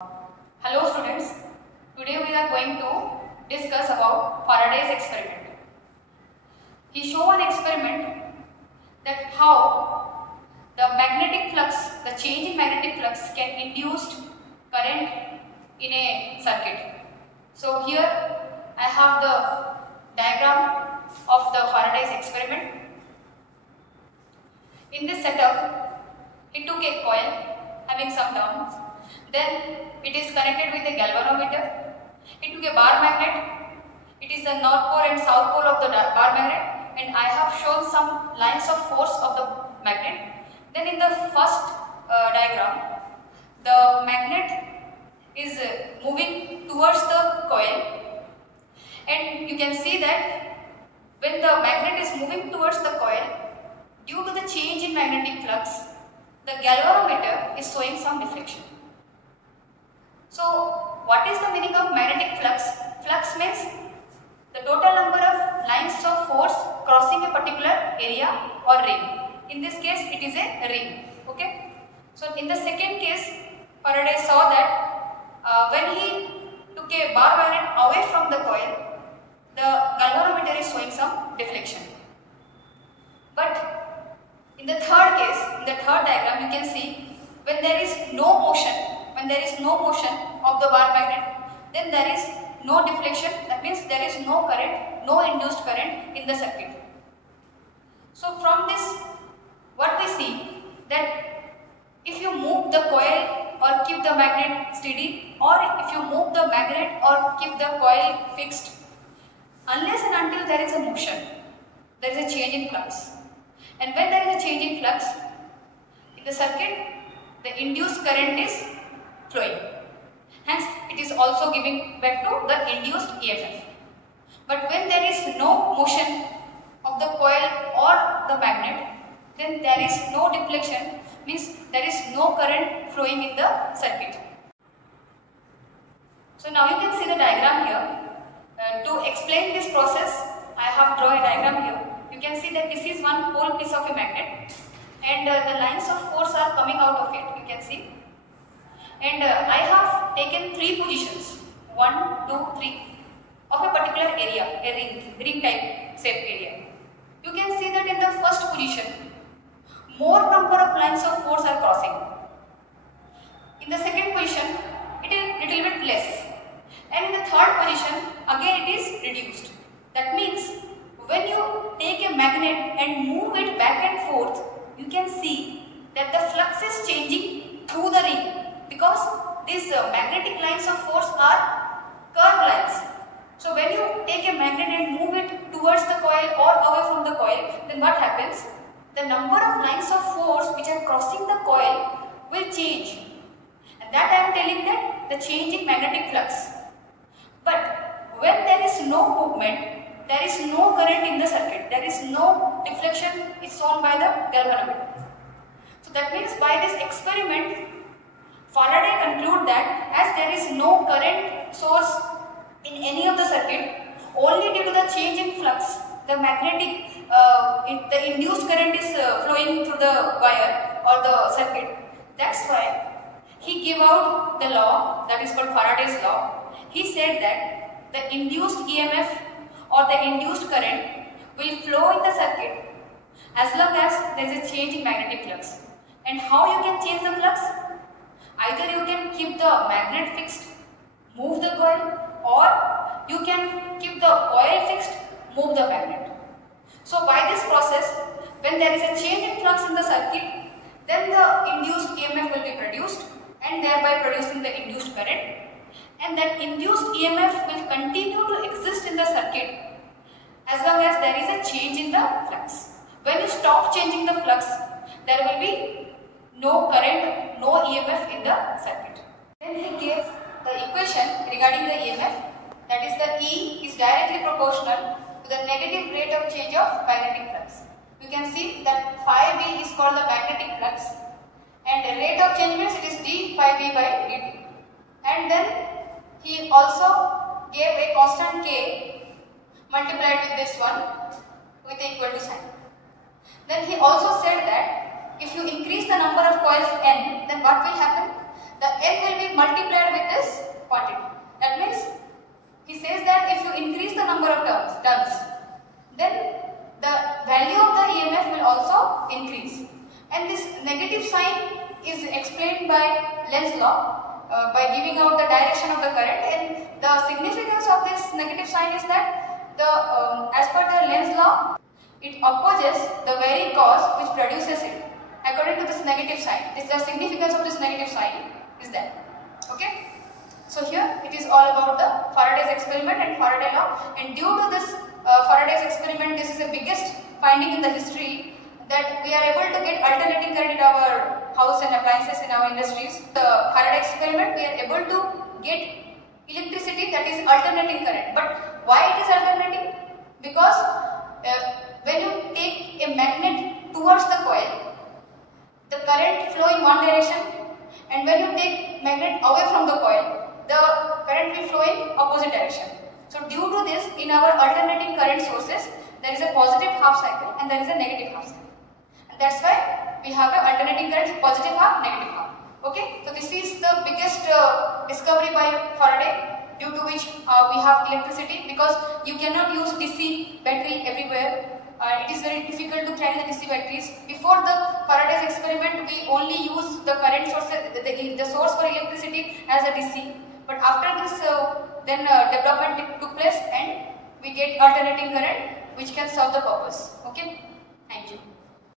Hello students, today we are going to discuss about Faraday's experiment. He showed an experiment that how the magnetic flux, the change in magnetic flux can induce current in a circuit. So here I have the diagram of the Faraday's experiment. In this setup, he took a coil having some turns. Then it is connected with a galvanometer. It took a bar magnet. It is the north pole and south pole of the bar magnet, and I have shown some lines of force of the magnet. Then in the first diagram, the magnet is moving towards the coil, and you can see that when the magnet is moving towards the coil, due to the change in magnetic flux, the galvanometer is showing some deflection. So, what is the meaning of magnetic flux? Flux means the total number of lines of force crossing a particular area or ring. In this case, it is a ring. Okay. So, in the second case, Faraday saw that when he took a bar magnet away from the coil, the galvanometer is showing some deflection. But in the third case, in the third diagram, you can see when there is no motion. When there is no motion of the bar magnet, then there is no deflection. That means there is no current, no induced current in the circuit. So from this, what we see that if you move the coil or keep the magnet steady, or if you move the magnet or keep the coil fixed, unless and until there is a motion, there is a change in flux. And when there is a change in flux in the circuit, the induced current is flowing. Hence, it is also giving back to the induced EMF. But when there is no motion of the coil or the magnet, then there is no deflection, means there is no current flowing in the circuit. So now you can see the diagram here. To explain this process, I have drawn a diagram here. You can see that this is one whole piece of a magnet, and the lines of force are coming out of it, you can see. And I have taken three positions, 1, 2, 3 of a particular area, a ring type shape area. You can see that in the first position, more number of lines of force are crossing. In the second position, it is little bit less. And in the third position, again it is reduced. That means when you take a magnet and move it back and forth, you can see that the flux is changing through the ring, because these magnetic lines of force are curved lines. So when you take a magnet and move it towards the coil or away from the coil, then what happens? The number of lines of force which are crossing the coil will change. And that I am telling that the change in magnetic flux. But when there is no movement, there is no current in the circuit, there is no deflection is shown by the galvanometer. So that means by this experiment, Faraday conclude that as there is no current source in any of the circuit, only due to the change in flux, the magnetic, the induced current is flowing through the wire or the circuit. That's why he gave out the law that is called Faraday's law. He said that the induced EMF or the induced current will flow in the circuit as long as there is a change in magnetic flux. And how you can change the flux? Either you can keep the magnet fixed, move the coil, or you can keep the coil fixed, move the magnet. So by this process, when there is a change in flux in the circuit, then the induced EMF will be produced, and thereby producing the induced current. And that induced EMF will continue to exist in the circuit as long as there is a change in the flux. When you stop changing the flux, there will be no current, no EMF in the circuit. Then he gave the equation regarding the EMF, that is the E is directly proportional to the negative rate of change of magnetic flux. You can see that phi B is called the magnetic flux, and the rate of change means it is d phi B by dt. And then he also gave a constant K multiplied with this one with the equal to sign. Then he also said that if you increase the number of coils n, then what will happen? the N will be multiplied with this quantity. That means he says that if you increase the number of turns, then the value of the EMF will also increase. And this negative sign is explained by Lenz's law by giving out the direction of the current, and the significance of this negative sign is that as per the Lenz's law, it opposes the very cause which produces it. According to this negative sign, the significance of this negative sign is that. Okay. So here it is all about the Faraday's experiment and Faraday law, and due to this Faraday's experiment, this is the biggest finding in the history that we are able to get alternating current in our house and appliances in our industries. The Faraday experiment, we are able to get electricity that is alternating current. But why it is alternating? Because when you take a magnet towards the coil, the current flow in one direction, and when you take magnet away from the coil, the current will flow in opposite direction. So due to this, in our alternating current sources, there is a positive half cycle and there is a negative half cycle. And that's why we have an alternating current, positive half, negative half. Okay, so this is the biggest discovery by Faraday, due to which we have electricity, because you cannot use DC battery everywhere. It is very difficult to carry the DC batteries. Before the Faraday's experiment, we only use the current source, the source for electricity as a DC. But after this, then development took place, and we get alternating current which can serve the purpose. Okay, thank you.